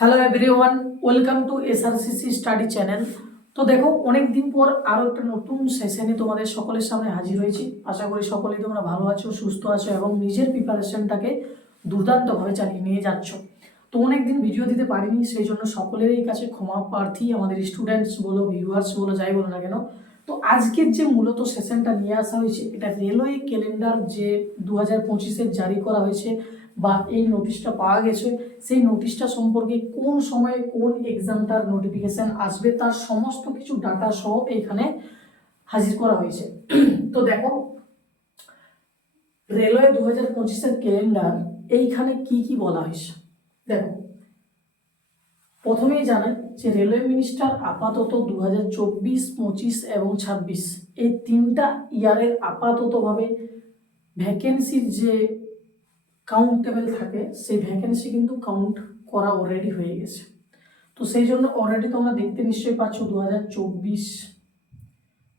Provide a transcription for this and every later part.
Hello everyone welcome to SRCC study channel তো দেখো অনেক দিন পর আরও একটা নতুন সেশনে তোমাদের সকলের সামনে হাজির হয়েছি। আশা করি সকলেই তোমরা ভালো আছো, সুস্থ আছো এবং নিজের প্রিপারেশনটাকে দুর্দান্তভাবে চালিয়ে নিয়ে যাচ্ছ। তো অনেক দিন ভিডিও দিতে পারিনি, সেই জন্য সকলেরই কাছে ক্ষমা প্রার্থী, আমাদের স্টুডেন্টস বলো ভিউয়ার্স বলো, যাই বলো না কেন। তো আজকের যে মূলত সেশনটা নিয়ে আসা হয়েছে, এটা রেলওয়ে ক্যালেন্ডার যে দু হাজার পঁচিশের জারি করা হয়েছে বা এই নোটিশটা পাওয়া গেছে, সেই নোটিশটা সম্পর্কে কোন সময়ে কোন এক্সামটার নোটিফিকেশন আসবে তার সমস্ত কিছু ডাটা সহ এখানে হাজির করা হয়েছে। তো দেখো, রেলওয়ে দু হাজার পঁচিশের ক্যালেন্ডার, এইখানে কি কি বলা হয়েছে? দেখো প্রথমেই জানাই যে রেলওয়ে মিনিস্টার আপাতত দু হাজার চব্বিশ, পঁচিশ এবং ছাব্বিশ এই তিনটা ইয়ারের আপাততভাবে ভ্যাকেন্সির যে কাউন্টেবল থাকে, সেই ভ্যাকেন্সি কিন্তু কাউন্ট করা অলরেডি হয়ে গেছে। তো সেই জন্য অলরেডি তোমরা দেখতে নিশ্চয়ই পাচ্ছ দু হাজার চব্বিশ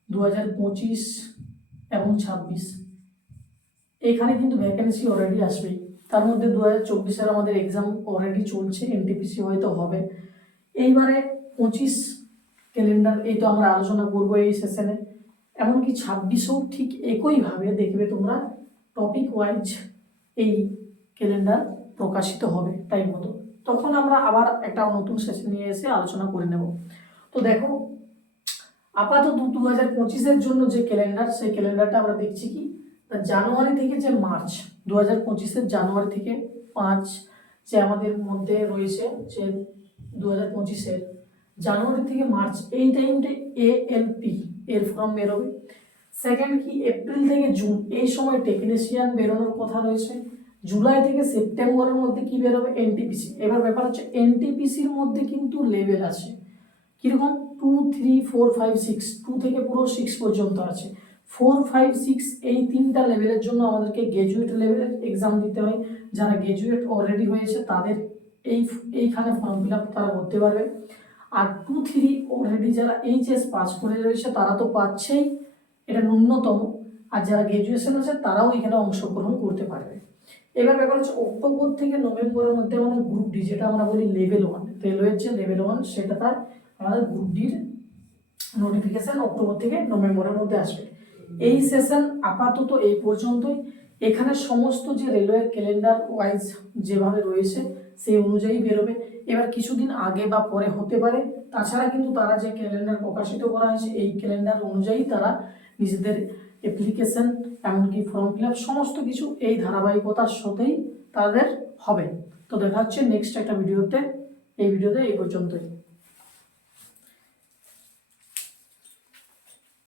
দু হাজার পঁচিশ এবং ছাব্বিশ। এখানে কিন্তু ভ্যাকেন্সি অলরেডি আসবেই। তার মধ্যে দু হাজার চব্বিশের আমাদের এক্সাম অলরেডি চলছে এনটিপিসি হয়তো হবে। এইবারে পঁচিশ ক্যালেন্ডার এই তো আমরা আলোচনা করব এই সেশনে এমনকি ছাব্বিশেও ঠিক একইভাবে দেখবে তোমরা টপিক ওয়াইজ এই ক্যালেন্ডার প্রকাশিত হবে তাই মতো তখন আমরা আবার একটা নতুন সেশন নিয়ে এসে আলোচনা করে নেব। তো দেখো, আপাতত দু হাজার পঁচিশের জন্য যে ক্যালেন্ডার সেই ক্যালেন্ডারটা আমরা দেখছি কি? জানুয়ারি থেকে যে মার্চ দু হাজার পঁচিশের জানুয়ারি থেকে পাঁচ যে আমাদের মধ্যে রয়েছে যে দু হাজার পঁচিশের, জানুয়ারি থেকে মার্চ, এই টাইমটা এ এল পি এর ফর্ম বেরোবে। সেকেন্ড কি এপ্রিল থেকে জুন এই সময় টেকনিশিয়ান বেরোনোর কথা রয়েছে। জুলাই থেকে সেপ্টেম্বরের মধ্যে কি বেরোবে? এনটিপিসি এবার ব্যাপার হচ্ছে এনটিপিসির মধ্যে কিন্তু লেভেল আছে। কীরকম? Two three four five six two থেকে পুরো সিক্স পর্যন্ত আছে। ফোর ফাইভ সিক্স এই তিনটা লেভেলের জন্য আমাদেরকে গ্র্যাজুয়েট লেভেলের এক্সাম দিতে হয়। যারা গ্র্যাজুয়েট অলরেডি হয়েছে, তাদের এই, এইখানে ফর্ম ফিল আপ তারা করতে পারবে। আর টু থ্রি অলরেডি যারা এইচএস পাস করে রয়েছে, তারা তো পাচ্ছেই। এটা ন্যূনতম। আর যারা গ্র্যাজুয়েশন আছে, তারাও এখানে অংশগ্রহণ করতে পারবে। এবার ব্যাপার হচ্ছে, অক্টোবর থেকে নভেম্বরের মধ্যে আমাদের গ্রুপ ডি যেটা আমরা বলি লেভেল ওয়ান রেলওয়ের যে লেভেল ওয়ান সেটা তার আমাদের গ্রুপ ডির নোটিফিকেশন অক্টোবর থেকে নভেম্বরের মধ্যে আসবে। এই সেশন আপাতত এই পর্যন্তই। এখানে সমস্ত যে রেলওয়ে ক্যালেন্ডার ওয়াইজ যেভাবে রয়েছে, সেই অনুযায়ী বেরোবে। এবার কিছুদিন আগে বা পরে হতে পারে। তাছাড়া কিন্তু তারা যে ক্যালেন্ডার প্রকাশিত করা হয়েছে, এই ক্যালেন্ডার অনুযায়ী তারা নিজেদের অ্যাপ্লিকেশন এমনকি ফর্ম ফিল আপ সমস্ত কিছু এই ধারাবাহিকতার সাথেই তাদের হবে। তো দেখা হচ্ছে নেক্সট একটা ভিডিওতে। এই ভিডিওতে এই পর্যন্তই।